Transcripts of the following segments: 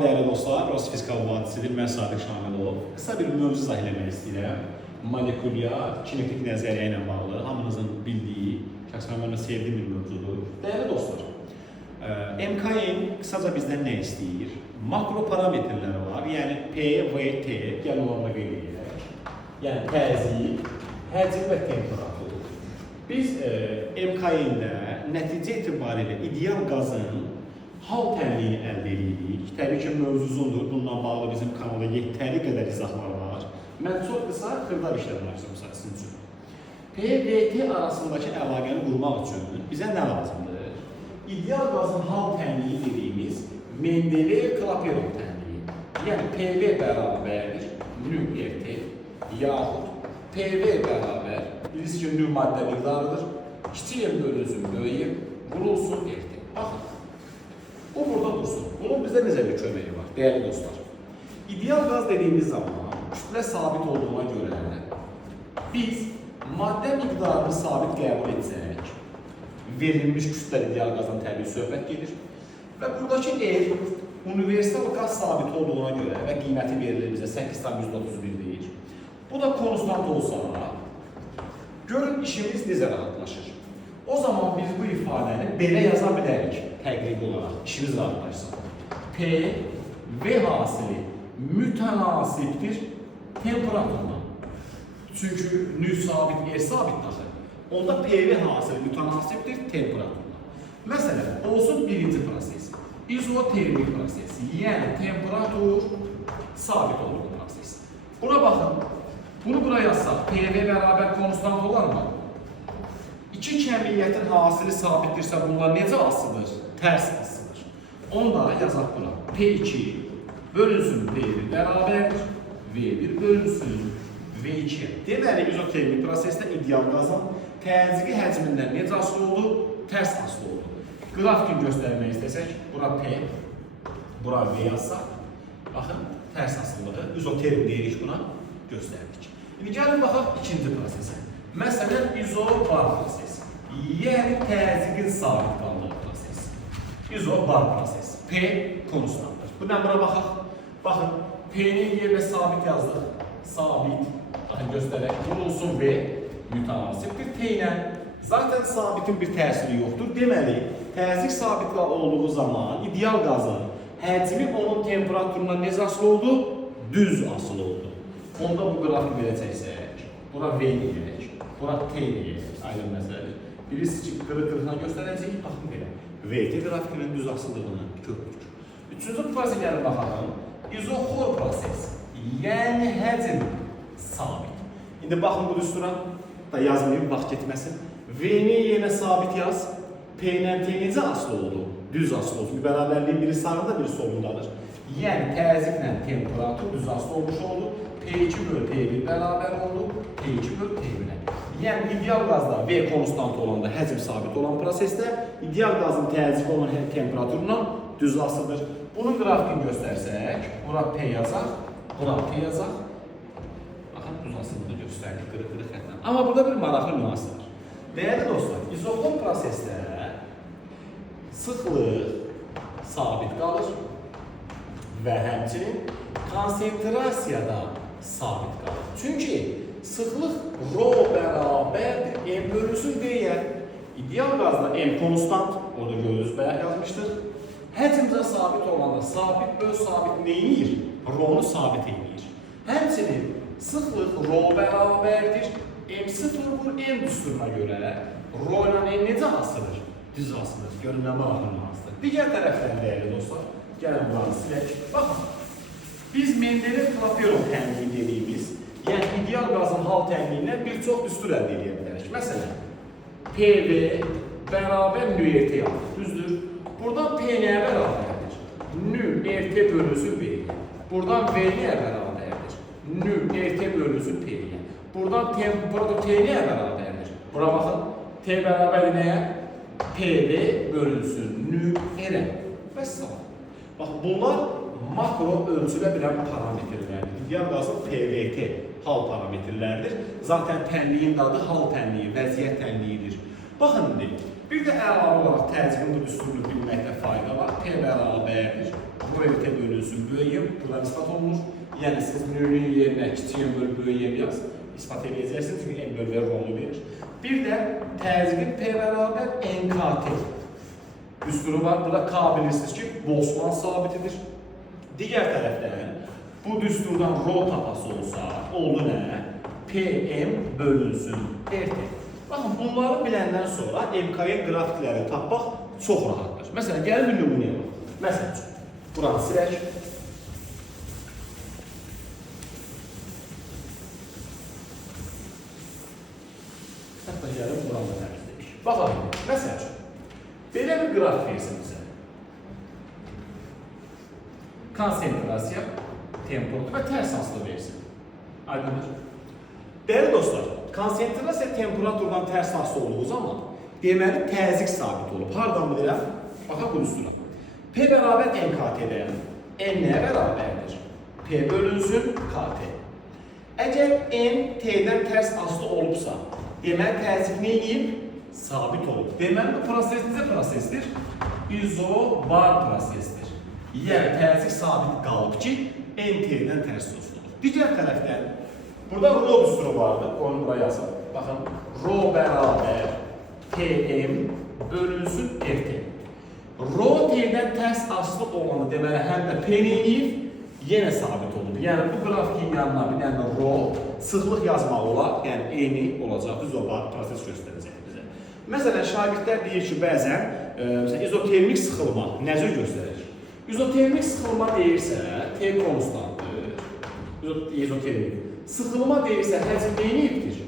Salam değerli dostlar, Rost Fiskal Vadisidir, mən Sadiq Şamilov. Qısa bir mövzu izah eləmək istəyirəm. Molekulyar kinetik nəzəriyyə ilə bağlı, hamınızın bildiyi, şəxsən mən sevdiyim bir mövzudur. Değerli dostlar, MKN qısaca bizdən nə istəyir? Makro parametrləri var, yəni P və T, gəlin onlarla qeyd edək. Yəni təzyiq, həcm və temperatur. Biz MKN-də nəticə itibarilə ideal qazın hal tənliyini əldə edirik. Təbii ki, mövzu uzundur. Bununla bağlı bizim kanalda yetəri qədər izahlar var. Mən çox qısa xırdar işləmək istəyirəm sizin üçün. P və T arasındakı əlaqəni qurmaq üçün bizə nə lazımdır? İdeal qazın hal tənliyi dediyimiz Mendeleev-Klapenov tənliyi. Yəni PV bərabərdir nü-RT yaxud PV bərabər, bilirsiniz ki, nü maddə miqdarıdır. Kiçik M bölünsün böyük, vurulsun RT. Baxın. O burada dursun. Bunun bizdə necə bir köməyi var, değerli dostlar. İdeal qaz dediğimiz zaman kütle sabit olduğuna göre biz madde miqdarını sabit qəbul etsək, verilmiş kütle ideal qazdan təbii söhbət gedir. Və buradakı R universal qaz sabit olduğuna göre və qiyməti verilir bizə 8,31 deyir. Bu da konstant olsa, görün işimiz necə rahatlaşır. O zaman biz bu ifadəni belə yaza bilərik təqribi olaraq, işimiz rahatlaşsın. P V hasili mütənasibdir temperaturla. Çünki nü sabit, R sabit daxil. Onda PV hasili mütənasibdir temperaturla. Məsələn, olsun birinci proses, izotermik proses, yəni temperatur sabit olduğu proses. Buna baxın, bunu buraya yazsaq, PV bərabər konstant olar mı? İki kəmiyyətin hasili sabitdirsə bunlar necə asılır? Tərs asılır. Onu da yazaq buna. P2 bölünsün V1 bərabərdir. V1 bölünsün V2. Deməli, izotermik prosesdə ideal qazın təzyiqi həcmindən necə asılı oldu? Tərs asılı oldu. Qrafik göstərmək istəsək, bura P, bura V yazsaq, baxın, tərs asılılığı, izoterm deyirik buna, göstərdik. İndi gəlin baxaq ikinci prosesə. Məsələn, izobar proses. Yəni təzyiqin sabit qaldığı proses. İzobar proses. P konstantdır. Bu nə bura baxaq? Baxın, P-nin yerinə sabit yazdıq. Sabit. Baxın, göstərək. Vurulsun V mütənasibdir T ilə. Zaten sabitin bir təsiri yoxdur. Deməli, təzyiq sabit olduğu zaman ideal qazın həcmi onun temperaturuna necə asılı oldu? Düz asılı oldu. Onda bu qrafik verəcəksək, bura V deyək, bura T deyək, aydın məsələdir. Bilirsiniz ki, qırıq-qırıqla göstərəcək, baxın belə. VT qrafikinin düz asıldığını görürük. Üçüncü prosesi gəlin baxalım. İzoxor proses, yəni həcm sabit. İndi baxın bu düstura da yazmayayım, vaxt getməsin. V-ni yenə sabit yaz. P-lə T necə asılı oldu? Düz asılı oldu. Bərabərliyin biri sağında, biri solundadır. Yəni təzyiqlə temperatur düz asılı olmuş oldu. P2 bölü P1 bərabər oldu. P2 bölü P1'ə. Yəni ideal qazda V konstant olanda, həcm sabit olan prosesdə ideal qazın təzyiqi olan temperaturla düz asılıdır. Bunun qrafikini göstərsək, bura P yazaq, bura P yazaq. Baxın, düz asılığı göstərdik qırıq-qırıq xətlə. Amma burada bir maraqlı nüans var. Değerli dostlar, izoxor prosesdə sıxlıq sabit qalır və həmçinin konsentrasiyada sabit qalır. Çünki sıxlıq rho bərabərdir M bölünsün deyə ideal qazda M konstant, orada görürüz, bayaq yazmışdır. Həcmcə sabit olanda sabit böl sabit neyir? Rho-nu sabit edir. Həmçinin sıxlıq rho bərabərdir M0 vur M düsturuna görə rho ilə M necə asılır? Düz asılır. Görün nə maraqlı asılır. Digər tərəfdən dəyərli dostlar, gəlin buranı silək. Baxın, biz Mendeleev-Klapenov tənliyi dediyimiz, yəni ideal qazın hal tənliyindən bir çox düstur əldə edə bilərik. Məsələn, PV bərabər nü-RT yapır, düzdür. Buradan P nəyə bərabərdir? Nü-RT bölünsün V-yə. Buradan V nəyə bərabərdir? Nü-RT bölünsün P-yə. Buradan temperatur T nəyə bərabərdir? Bura baxın, T bərabər nəyə? PV bölünsün nü-R-ə. Və salam. Bax, bunlar makro ölçülə bilən parametrlərdir. İdeal qazın PVT hal parametrlərdir. Zaten tənliyin adı hal tənliyi, vəziyyət tənliyidir. Baxın, bir də əlavə olaraq təzyiqin bu düsturunu bilməkdə fayda var. P bərabərdir rho RT bölünsün böyük M buradan ispat olunur. Yəni siz nölün yerinə kiçik M bölü böyük M yaz, ispat edəcəksiniz çünki M bölü rho-nu verir. Bir də təzyiqin P bərabər NKT düsturu var. Burada K bilirsiniz ki, Boltzmann sabitidir. Digər tərəfdən bu düsturdan rho tapası olsa, oldu nə? PM bölünsün RT. Baxın, bunları biləndən sonra MK'ya qrafikləri tapmaq çox rahatdır. Məsələn, gəlin bir nümunəyə bax. Məsələn üçün, buranı silək. Hətta gəlin buranı təmizləyik. Baxın, məsələn üçün, belə bir qrafik versin bizə. Konsentrasiya, temperatur və tərs asılı versin. Aydındır. Değerli dostlar, konsentrasiya temperaturdan tərs asılı olduğu zaman deməli təzyiq sabit olub. Hardan bilirəm? Baxa bu üstünə. P bərabər NKT-dəyəm. N nəyə bərabərdir? P bölünsün KT. Əgər N T'dən tərs asılı olubsa, deməli təzyiq nə edib? Sabit olub. Deməli bu proses necə prosesdir? İzobar prosesdir. Yəni təzyiq sabit qalıb ki, N T'dən tərs olub. Digər tərəfdən burada rho düsturu vardı, onu buraya yazalım. Baxın, rho bərabər Tm bölünsün RT. Rho T'dən tərs asılı olanı deməli həm də P neyib, yenə sabit olub. Yəni bu qrafikin yanına bir dənə rho sıxlıq yazmalı olar, yəni eyni olacaq, izobar proses göstərəcək bizə. Məsələn, şagirdlər deyir ki, bəzən izotermik sıxılma nəzir göstərir. İzotermik sıxılma deyirsə, T konstantdır, izotermik. Sıxılma deyirsə, həcm neyibdir?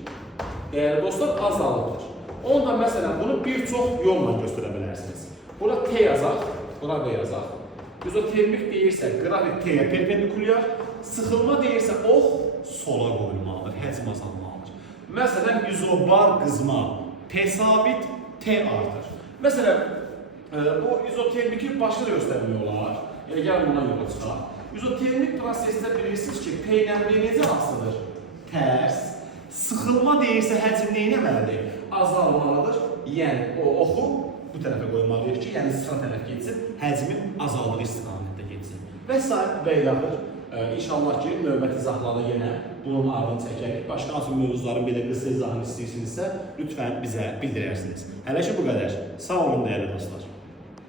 Dəyərli dostlar, azalıbdır. Ondan məsələn, bunu bir çox yolla göstərə bilərsiniz. Bura T yazaq, bura da yazaq. İzotermik deyirsə, qrafik T-yə perpendikulyar, sıxılma deyirsə, ox sola qoyulmalıdır, həcm azalmalıdır. Məsələn, izobar qızma, P sabit, T artır. Məsələn, bu izotermiki başqa da göstərmək olar. Gəl bundan yola çıxaq. İzotermik prosesdə bilirsiniz ki, P ilə B necə asılıdır? Tərs. Sıxılma deyirsə, həcm neynəməlidir? Azalmalıdır. Yəni, o oxu bu tərəfə qoymalıyıq ki, yəni sıra tərəf getsin, həcmin azaldığı istiqamətdə getsin. Və s. və ilaxır. İnşallah ki, növbəti izahlarda yenə bunun ardını çəkərik. Başqa hansı mövzuların belə qısa izahını istəyirsinizsə, lütfən bizə bildirərsiniz. Hələ ki, bu qədər. Sağ olun, dəyərli dostlar.